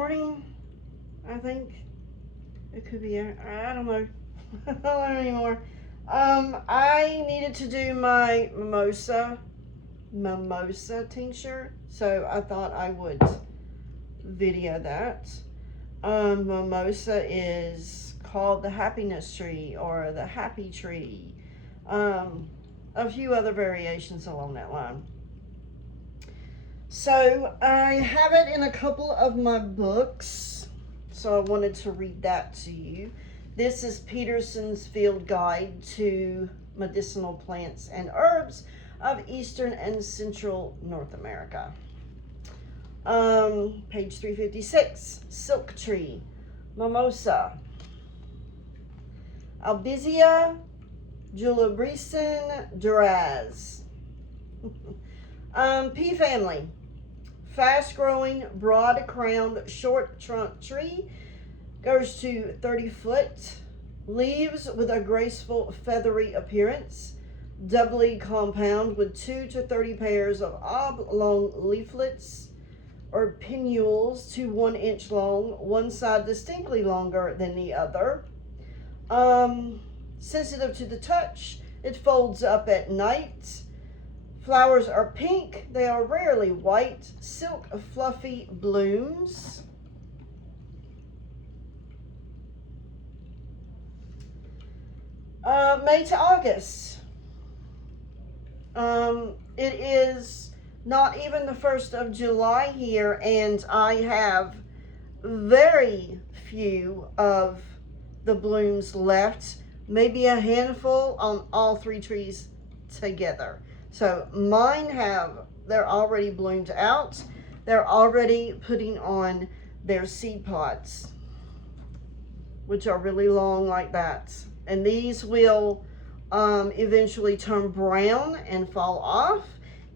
morning, I think. It could be, I don't know. I don't know anymore. I needed to do my mimosa tincture, so I thought I would video that. Mimosa is called the happiness tree or the happy tree. A few other variations along that line. So I have it in a couple of my books, so I wanted to read that to you. This is Peterson's Field Guide to Medicinal Plants and Herbs of Eastern and Central North America. Page 356, silk tree, mimosa, Albizia julibrissin duraz. Pea family, fast-growing, broad-crowned, short-trunk tree, goes to 30 foot, leaves with a graceful, feathery appearance, doubly compound with 2 to 30 pairs of oblong leaflets or pinnules to 1 inch long, one side distinctly longer than the other. Sensitive to the touch, it folds up at night. Flowers are pink, they are rarely white, silk fluffy blooms. May to August. It is not even the 1st of July here, and I have very few of the blooms left, maybe a handful on all 3 trees together. So mine they're already bloomed out. They're already putting on their seed pods, which are really long like that. And these will eventually turn brown and fall off,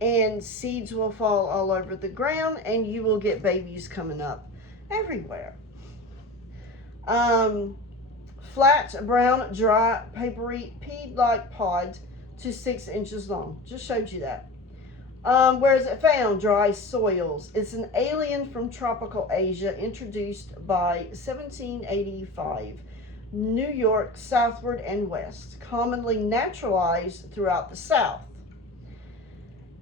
and seeds will fall all over the ground, and you will get babies coming up everywhere. Flat, brown, dry, papery, pea-like pod to 6 inches long. Just showed you that. Where is it found? Dry soils. It's an alien from tropical Asia, introduced by 1785. New York, southward and west. Commonly naturalized throughout the South.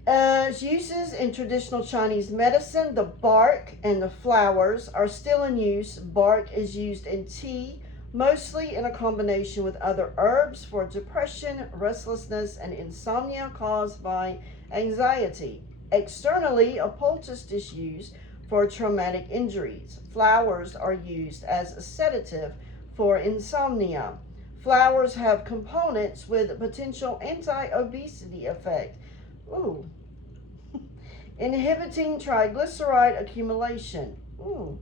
Its uses in traditional Chinese medicine, the bark and the flowers are still in use. Bark is used in tea, mostly in a combination with other herbs for depression, restlessness, and insomnia caused by anxiety. Externally, a poultice is used for traumatic injuries. Flowers are used as a sedative for insomnia. Flowers have components with potential anti-obesity effect. Ooh. Inhibiting triglyceride accumulation. Ooh.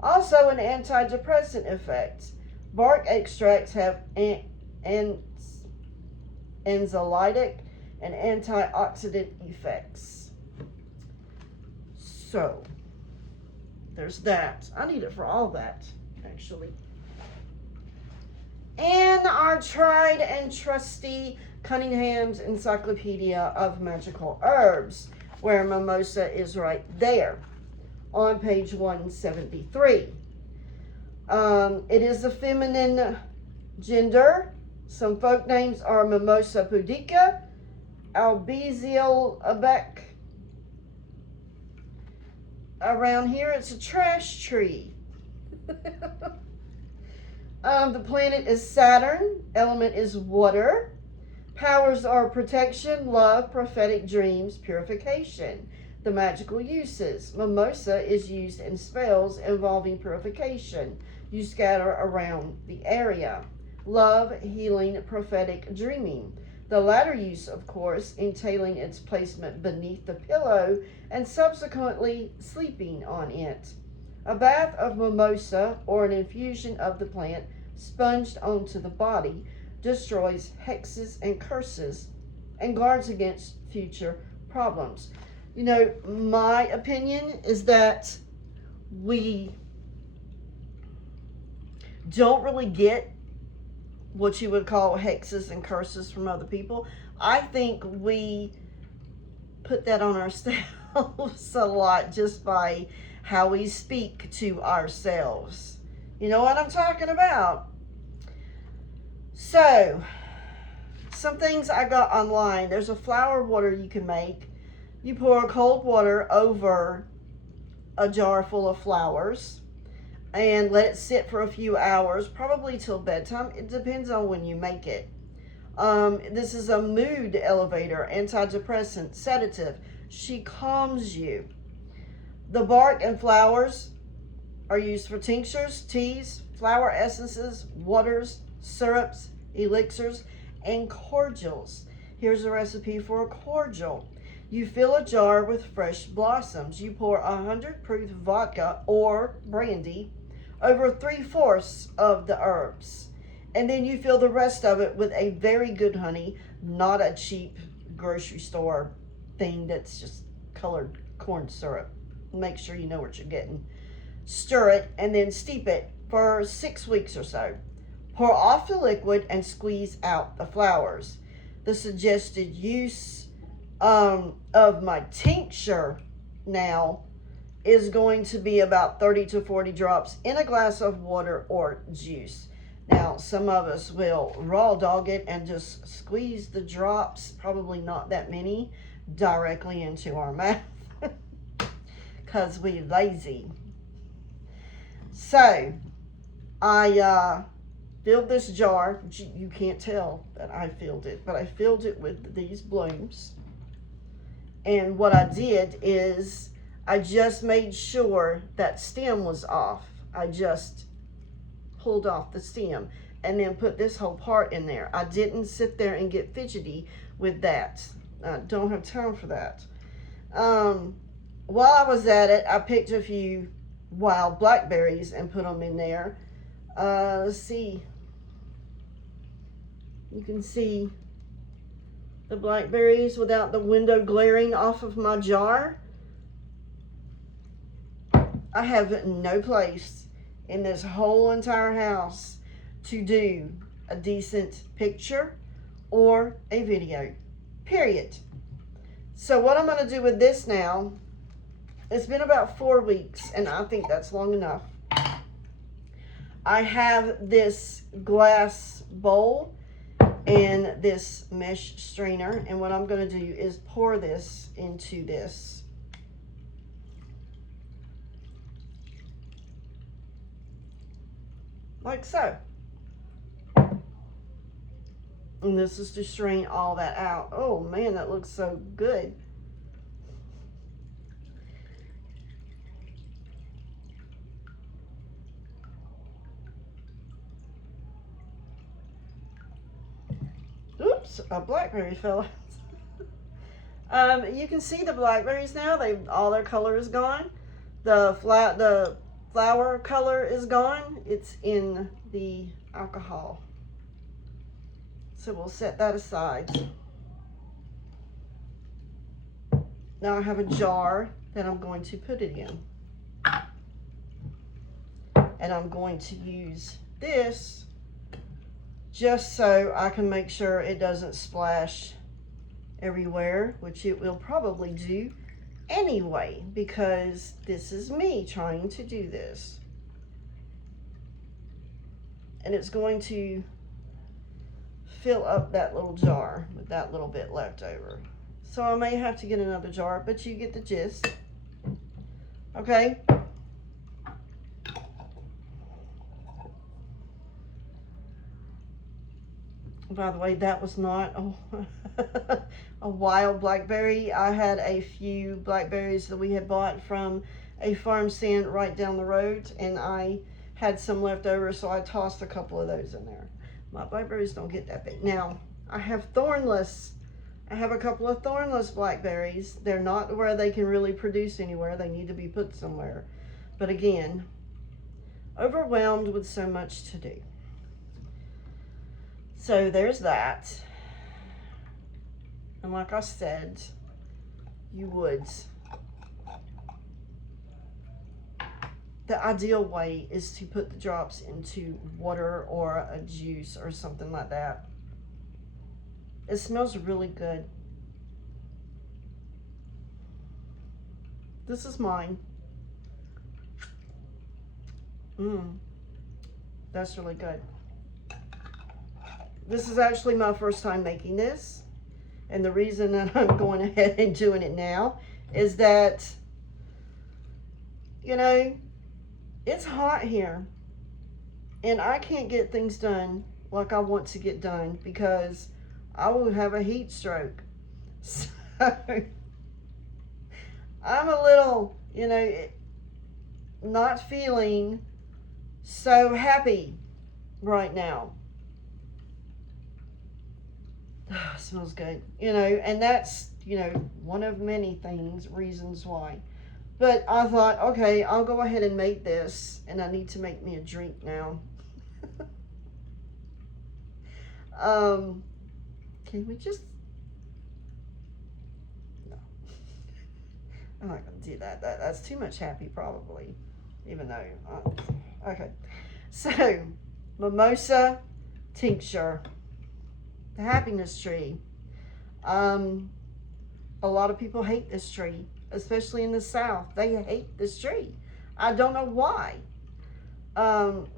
Also an antidepressant effect. Bark extracts have anxiolytic and antioxidant effects. So, there's that. I need it for all that, actually. And our tried and trusty Cunningham's Encyclopedia of Magical Herbs, where mimosa is right there on page 173. It is a feminine gender. Some folk names are Mimosa pudica, Albizia. Around here, it's a trash tree. The planet is Saturn. Element is water. Powers are protection, love, prophetic dreams, purification. The magical uses. Mimosa is used in spells involving purification. You scatter around the area. Love, healing, prophetic dreaming. The latter use, of course, entailing its placement beneath the pillow and subsequently sleeping on it. A bath of mimosa or an infusion of the plant sponged onto the body destroys hexes and curses and guards against future problems. You know, my opinion is that we don't really get what you would call hexes and curses from other people. I think we put that on ourselves a lot just by how we speak to ourselves. You know what I'm talking about? So, some things I got online. There's a flower water you can make. You pour cold water over a jar full of flowers and let it sit for a few hours, probably till bedtime. It depends on when you make it. This is a mood elevator, antidepressant, sedative. She calms you. The bark and flowers are used for tinctures, teas, flower essences, waters, syrups, elixirs, and cordials. Here's a recipe for a cordial. You fill a jar with fresh blossoms. You pour 100 proof vodka or brandy over 3/4 of the herbs. And then you fill the rest of it with a very good honey, not a cheap grocery store thing that's just colored corn syrup. Make sure you know what you're getting. Stir it and then steep it for 6 weeks or so. Pour off the liquid and squeeze out the flowers. The suggested use of my tincture now is going to be about 30 to 40 drops in a glass of water or juice. Now, some of us will raw dog it and just squeeze the drops, probably not that many, directly into our mouth because we lazy. So, I filled this jar. You can't tell that I filled it, but I filled it with these blooms. And what I did is I just made sure that stem was off. I just pulled off the stem and then put this whole part in there. I didn't sit there and get fidgety with that. I don't have time for that. While I was at it, I picked a few wild blackberries and put them in there. Let's see. You can see the blackberries without the window glaring off of my jar. I have no place in this whole entire house to do a decent picture or a video, period. So what I'm going to do with this now, it's been about 4 weeks, and I think that's long enough. I have this glass bowl and this mesh strainer, and what I'm going to do is pour this into this. Like so. And this is to strain all that out. Oh man, that looks so good. Oops, a blackberry fell out. You can see the blackberries now. All their color is gone. The flower color is gone. It's in the alcohol. So we'll set that aside. Now I have a jar that I'm going to put it in. And I'm going to use this just so I can make sure it doesn't splash everywhere, which it will probably do anyway, because this is me trying to do this. And it's going to fill up that little jar with that little bit left over. So I may have to get another jar, but you get the gist. Okay. By the way, that was not a wild blackberry. I had a few blackberries that we had bought from a farm stand right down the road, and I had some left over, so I tossed a couple of those in there. My blackberries don't get that big. Now, I have thornless. I have a couple of thornless blackberries. They're not where they can really produce anywhere. They need to be put somewhere. But again, overwhelmed with so much to do. So there's that. And like I said, you would. The ideal way is to put the drops into water or a juice or something like that. It smells really good. This is mine. Mmm, that's really good. This is actually my first time making this. And the reason that I'm going ahead and doing it now is that, you know, it's hot here. And I can't get things done like I want to get done because I will have a heat stroke. So I'm a little, not feeling so happy right now. Smells good, and that's, one of many reasons why. But I thought, okay, I'll go ahead and make this, and I need to make me a drink now. Can we just, no, I'm not going to do that. That's too much happy, probably, even though, okay. So, Mimosa tincture, the happiness tree. A lot of people hate this tree, especially in the South. They hate this tree. I don't know why.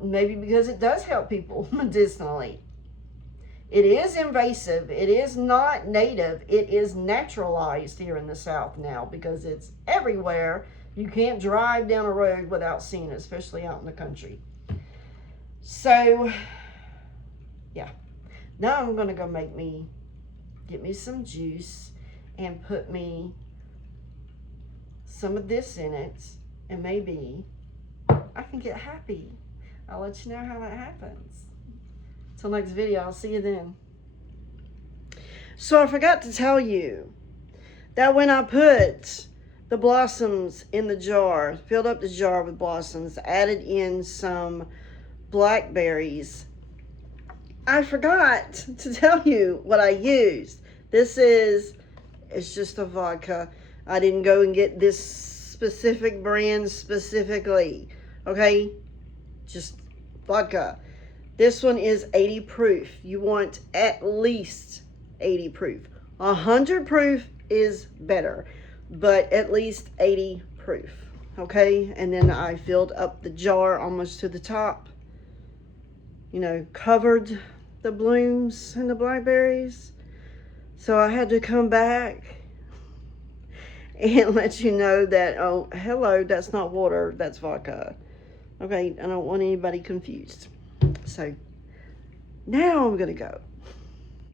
Maybe because it does help people medicinally. It is invasive. It is not native. It is naturalized here in the South now because it's everywhere. You can't drive down a road without seeing it, especially out in the country. So, yeah. Now I'm going to go get me some juice and put me some of this in it, and maybe I can get happy. I'll let you know how that happens. Till next video, I'll see you then. So I forgot to tell you that when I put the blossoms in the jar, filled up the jar with blossoms, added in some blackberries, I forgot to tell you what I used. It's just a vodka. I didn't go and get this specific brand specifically, okay? Just vodka. This one is 80 proof. You want at least 80 proof. 100 proof is better, but at least 80 proof, okay? And then I filled up the jar almost to the top, covered the blooms and the blackberries. So I had to come back and let you know that, oh, hello, that's not water, that's vodka. Okay, I don't want anybody confused. So now I'm going to go